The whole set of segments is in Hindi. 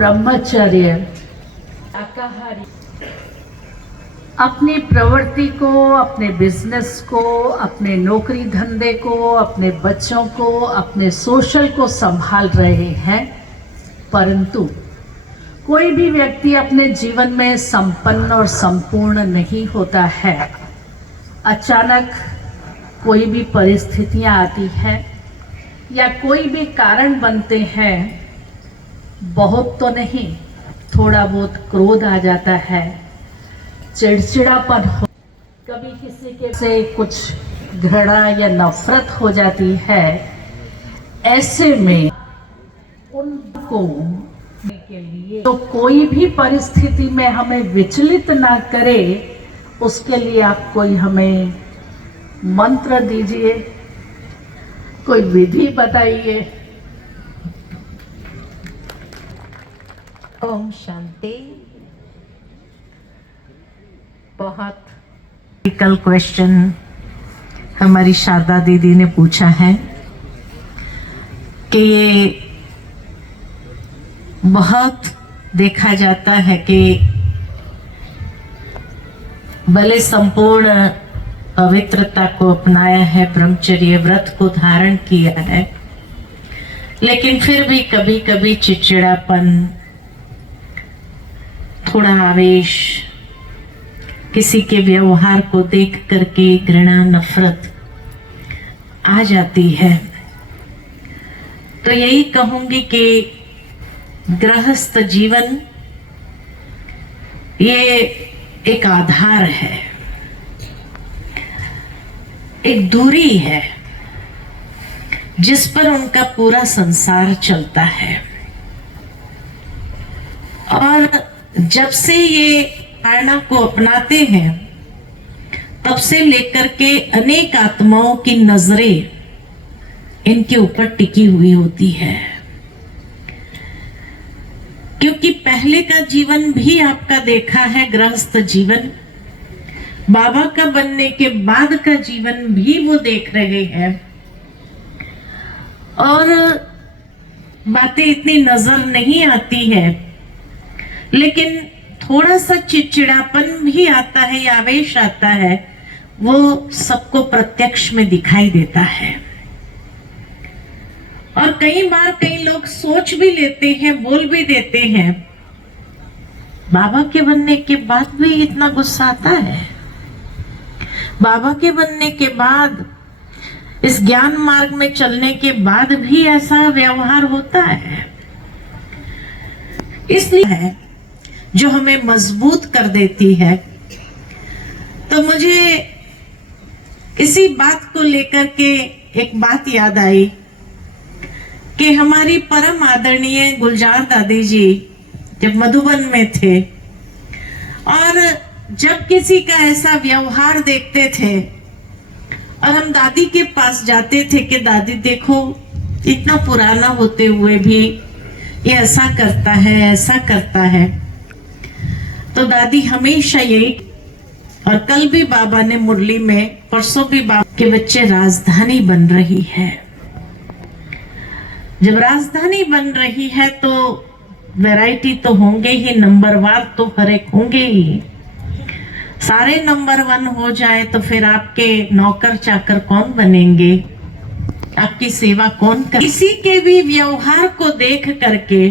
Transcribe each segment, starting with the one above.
ब्रह्मचर्य, शाकाहारी, अपनी प्रवृत्ति को, अपने बिजनेस को, अपने नौकरी धंधे को, अपने बच्चों को, अपने सोशल को संभाल रहे हैं, परंतु कोई भी व्यक्ति अपने जीवन में संपन्न और संपूर्ण नहीं होता है। अचानक कोई भी परिस्थितियां आती हैं या कोई भी कारण बनते हैं, बहुत तो नहीं, थोड़ा बहुत क्रोध आ जाता है, चिड़चिड़ापन हो, कभी किसी के से कुछ घृणा या नफरत हो जाती है। ऐसे में उनको के लिए तो कोई भी परिस्थिति में हमें विचलित ना करे, उसके लिए आप कोई हमें मंत्र दीजिए, कोई विधि बताइए। ओम शांति। बहुत टिपिकल क्वेश्चन हमारी शारदा दीदी ने पूछा है कि ये बहुत देखा जाता है कि भले संपूर्ण पवित्रता को अपनाया है, ब्रह्मचर्य व्रत को धारण किया है, लेकिन फिर भी कभी कभी चिड़चिड़ापन, थोड़ा आवेश, किसी के व्यवहार को देख करके घृणा नफरत आ जाती है। तो यही कहूंगी कि गृहस्थ जीवन ये एक आधार है, एक दूरी है जिस पर उनका पूरा संसार चलता है। और जब से ये धारणा को अपनाते हैं, तब से लेकर के अनेक आत्माओं की नजरें इनके ऊपर टिकी हुई होती है, क्योंकि पहले का जीवन भी आपका देखा है, गृहस्थ जीवन, बाबा का बनने के बाद का जीवन भी वो देख रहे हैं, और बातें इतनी नजर नहीं आती है, लेकिन थोड़ा सा चिड़चिड़ापन भी आता है या आवेश आता है, वो सबको प्रत्यक्ष में दिखाई देता है। और कई बार कई लोग सोच भी लेते हैं, बोल भी देते हैं, बाबा के बनने के बाद भी इतना गुस्सा आता है, बाबा के बनने के बाद, इस ज्ञान मार्ग में चलने के बाद भी ऐसा व्यवहार होता है। इसलिए है जो हमें मजबूत कर देती है। तो मुझे इसी बात को लेकर के एक बात याद आई कि हमारी परम आदरणीय गुलजार दादी जी जब मधुबन में थे, और जब किसी का ऐसा व्यवहार देखते थे और हम दादी के पास जाते थे कि दादी देखो, इतना पुराना होते हुए भी ये ऐसा करता है, ऐसा करता है, तो दादी हमेशा यही, और कल भी बाबा ने मुरली में, परसों भी बाबा के बच्चे राजधानी बन रही है। जब राजधानी बन रही है तो वैरायटी तो होंगे ही, नंबरवार तो हर एक होंगे ही। सारे नंबर 1 हो जाए तो फिर आपके नौकर चाकर कौन बनेंगे, आपकी सेवा कौन कर। किसी के भी व्यवहार को देख करके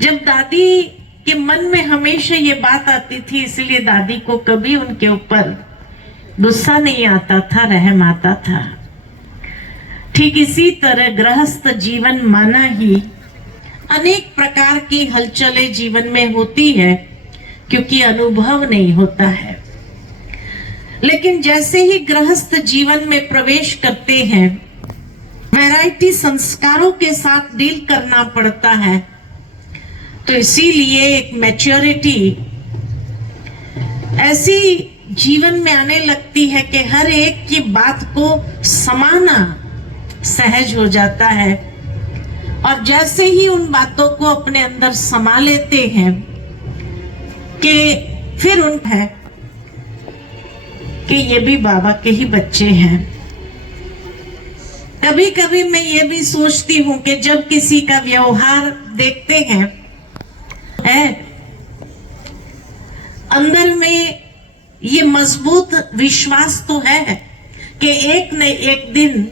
जब दादी के मन में हमेशा ये बात आती थी, इसलिए दादी को कभी उनके ऊपर गुस्सा नहीं आता था, रहम आता था। ठीक इसी तरह गृहस्थ जीवन माना ही अनेक प्रकार की हलचलें जीवन में होती है, क्योंकि अनुभव नहीं होता है। लेकिन जैसे ही गृहस्थ जीवन में प्रवेश करते हैं, वैरायटी संस्कारों के साथ डील करना पड़ता है। तो इसीलिए एक मैच्योरिटी ऐसी जीवन में आने लगती है कि हर एक की बात को समाना सहज हो जाता है। और जैसे ही उन बातों को अपने अंदर समा लेते हैं कि फिर उन है कि ये भी बाबा के ही बच्चे हैं। कभी कभी मैं ये भी सोचती हूँ कि जब किसी का व्यवहार देखते हैं है, अंदर में ये मजबूत विश्वास तो है कि एक न एक दिन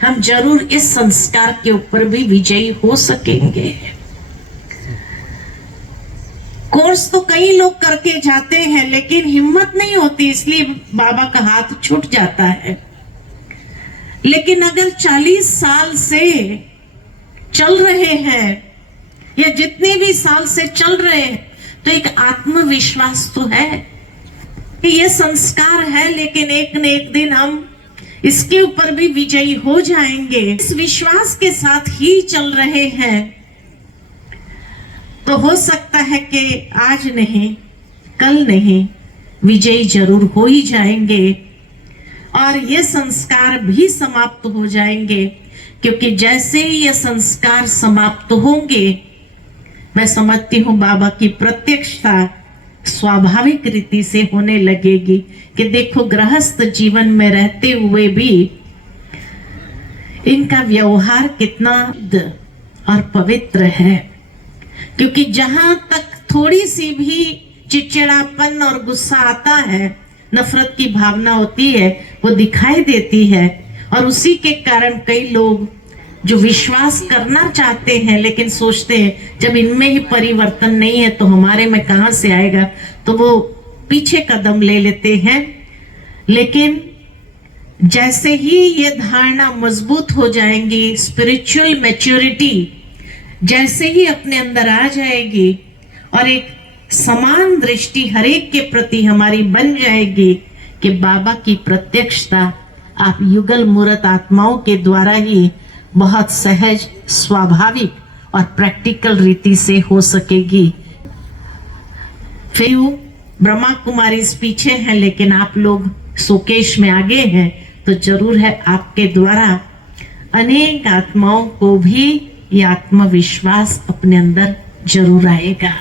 हम जरूर इस संस्कार के ऊपर भी विजयी हो सकेंगे। कोर्स तो कई लोग करके जाते हैं लेकिन हिम्मत नहीं होती, इसलिए बाबा का हाथ छूट जाता है। लेकिन अगर 40 साल से चल रहे हैं या जितने भी साल से चल रहे हैं तो एक आत्मविश्वास तो है कि ये संस्कार है, लेकिन एक न एक दिन हम इसके ऊपर भी विजयी हो जाएंगे। इस विश्वास के साथ ही चल रहे हैं तो हो सकता है कि आज नहीं कल नहीं विजयी जरूर हो ही जाएंगे और ये संस्कार भी समाप्त हो जाएंगे, क्योंकि जैसे ही ये संस्कार समाप्त होंगे मैं समझती हूँ बाबा की प्रत्यक्षता स्वाभाविक रीति से होने लगेगी कि देखो गृहस्थ जीवन में रहते हुए भी इनका व्यवहार कितना और पवित्र है। क्योंकि जहां तक थोड़ी सी भी चिड़चिड़ापन और गुस्सा आता है, नफरत की भावना होती है, वो दिखाई देती है। और उसी के कारण कई लोग जो विश्वास करना चाहते हैं लेकिन सोचते हैं जब इनमें ही परिवर्तन नहीं है तो हमारे में कहां से आएगा, तो वो पीछे कदम ले लेते हैं। लेकिन जैसे ही ये धारणा मजबूत हो जाएंगी, स्पिरिचुअल मैच्योरिटी जैसे ही अपने अंदर आ जाएगी और एक समान दृष्टि हरेक के प्रति हमारी बन जाएगी कि बाबा की प्रत्यक्षता आप युगल मूर्त आत्माओं के द्वारा ही बहुत सहज, स्वाभाविक और प्रैक्टिकल रीति से हो सकेगी। फिर ब्रह्मा कुमारी पीछे हैं लेकिन आप लोग शोकेश में आगे हैं, तो जरूर है आपके द्वारा अनेक आत्माओं को भी ये आत्मविश्वास अपने अंदर जरूर आएगा।